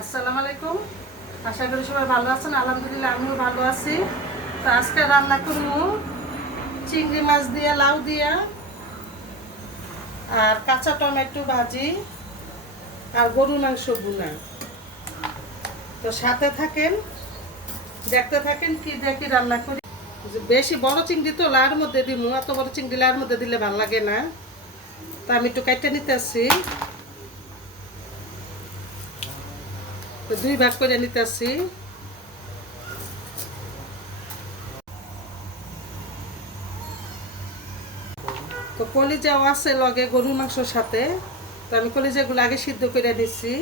আসসালামু আলাইকুম। আশা করি সবাই ভালো আছেন। আলহামদুলিল্লাহ, আমিও ভালো আছি। তো আজকে রান্না করব চিংড়ি মাছ দিয়ে, লাউ দিয়া আর কাঁচা টমেটো ভাজি আর গরু মাংস বুনা তো সাথে থাকেন, দেখতে থাকেন কি দেখি রান্না করি। বেশি বড় চিংড়ি তো লাউর মধ্যে দিব এত বড় চিংড়ি লাউর মধ্যে দিলে ভালো লাগে না। তো আমি একটু কাইটে নিতে তো দুই ভাগ করে নিতেছি। তো কলিজাও আছে লগে গরুর মাংসর সাথে। তো আমি কলিজাগুলো আগে সিদ্ধ করে নিচ্ছি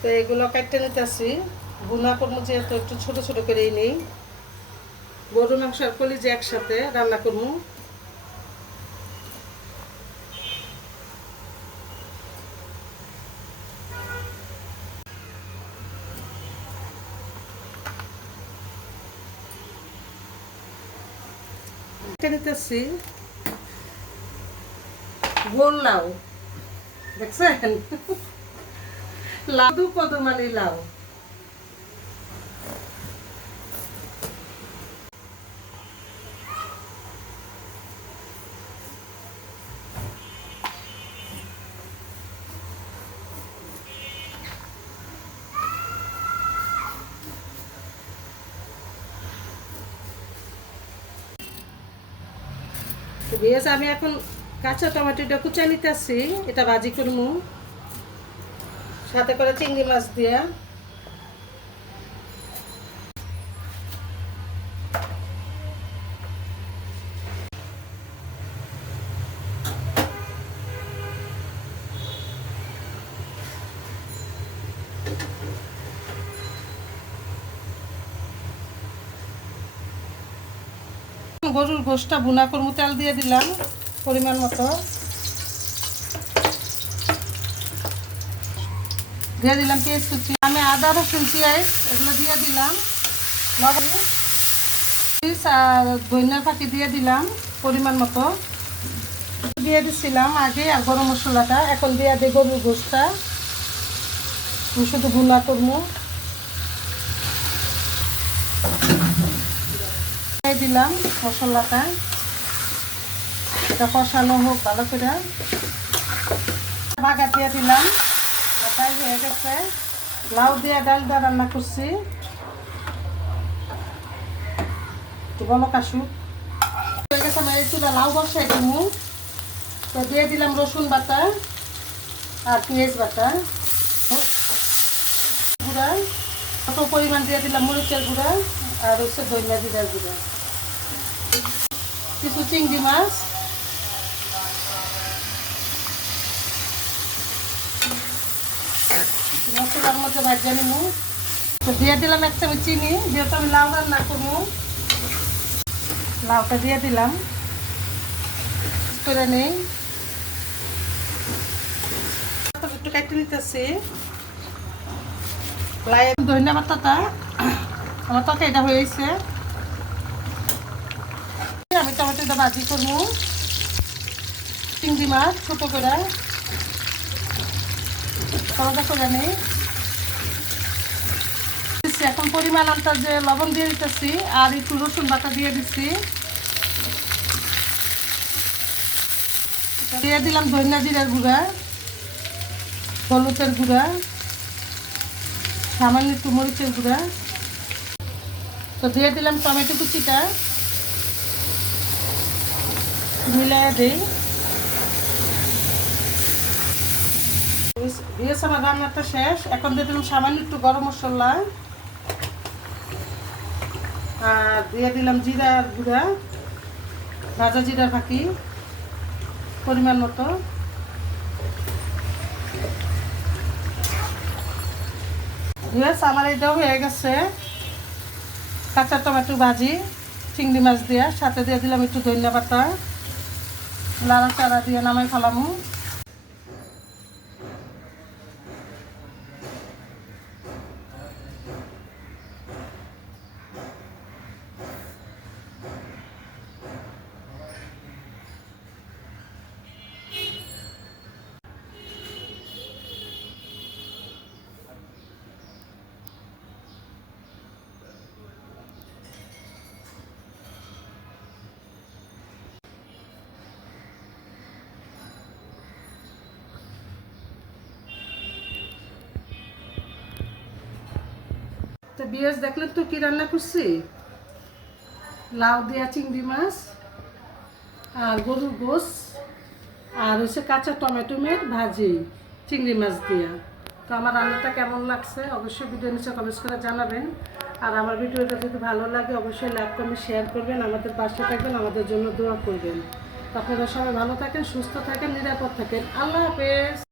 তো এগুলো কাটতে নিতেছি। ভুনা করব যেহেতু একটু ছোট ছোট করেই নেই। গরু মাংস আর কলিজা একসাথে রান্না করব। কেটে নিতেছি গোল লাউ। দেখছেন? লাউ দু পদমালি লাউ। তো আমি এখন কাঁচা টমেটোটা কুচা নিতেছি এটা ভাজি করব। সাথে করে চিংড়ি মাছ দিয়ে। গরুর গোষ্ঠটা বুনা করব তেল দিয়ে দিলাম, পরিমাণ মতো। দিয়ে দিলাম পেঁয়াজ কুচি আমি আদা, রসুন, পেঁয়াজ এগুলো দিয়ে দিলাম। আর ধনিয়া ফাঁকি দিয়ে দিলাম, পরিমাণ মতো। দিয়ে দিচ্ছিলাম আগে আর গরম মশলাটা, এখন দিয়ে দিই গরুর আমি শুধু বুনা করব। দিয়ে দিলাম মশলাটা। এটা কষানো হোক ভালো করে। বাগার দিয়ে দিলাম। ডাল হয়ে গেছে। লাউ দিয়ে ডাল দিয়ে রান্না করছি। একটু বলো কাশু হয়ে গেছে আমার চুলা লাউ বসাই দিব তো দিয়ে দিলাম রসুন বাটা আর পেঁয়াজ বাটা। গুঁড়া। কত পরিমাণ দিয়ে দিলাম মরিচের গুঁড়া আর হচ্ছে ধনিয়া জিরার গুঁড়া। কিছু চিংড়ি মাছ। মশলার মধ্যে ভাজা নিব। তো দিয়ে দিলাম এক চামচ চিনি, যেহেতু আমি লাউ রান্না করব। লাউটা দিয়ে দিলাম। করে নেই। একটু কাটতে নিতেছি। লাই ধনিয়া পাতাটা আমার তরকারিটা হয়েছে। আমি টমেটোটা ভাজি করব। চিংড়ি মাছ, ছোটো করে। আলাদা করে নেই এখন পরিমাণ যে লবণ দিয়ে দিতেছি আর একটু রসুন বাটা দিয়ে দিচ্ছি। দিয়ে দিলাম ধনিয়া জিরার গুঁড়া, হলুদের গুঁড়া, সামান্য একটু মরিচের গুঁড়া। তো দিয়ে দিলাম টমেটো কুচিটা। মিলাই দিই। দিয়েছে আমার রান্নাটা শেষ। এখন দিয়ে দিলাম সামান্য একটু গরম মশলা। আর দিয়ে দিলাম জিরার গুঁড়া, ভাজা জিরা ফাঁকি পরিমাণ মতো। দিয়েছে আমার এইটাও হয়ে গেছে। কাঁচা টমেটো ভাজি, চিংড়ি মাছ দিয়ে। সাথে দিয়ে দিলাম একটু ধনিয়া পাতা। লাড়া চারা দিয়ে নামাই ফেলামু। তো বিয়াস দেখলেন তো, কি রান্না করছি? লাউ দিয়া চিংড়ি মাছ, আর গরুর গোস আর হচ্ছে কাঁচা টমেটো মেট ভাজি, চিংড়ি মাছ দিয়া। তো আমার রান্নাটা কেমন লাগছে অবশ্যই ভিডিও নিচে কমেন্টস করে জানাবেন। আর আমার ভিডিওটা যদি ভালো লাগে, অবশ্যই লাইক কমেন্ট শেয়ার করবেন, আমাদের পাশে থাকবেন, আমাদের জন্য দোয়া করবেন। আপনারা সবাই ভালো থাকেন, সুস্থ থাকেন, নিরাপদ থাকেন। আল্লাহ হাফেজ!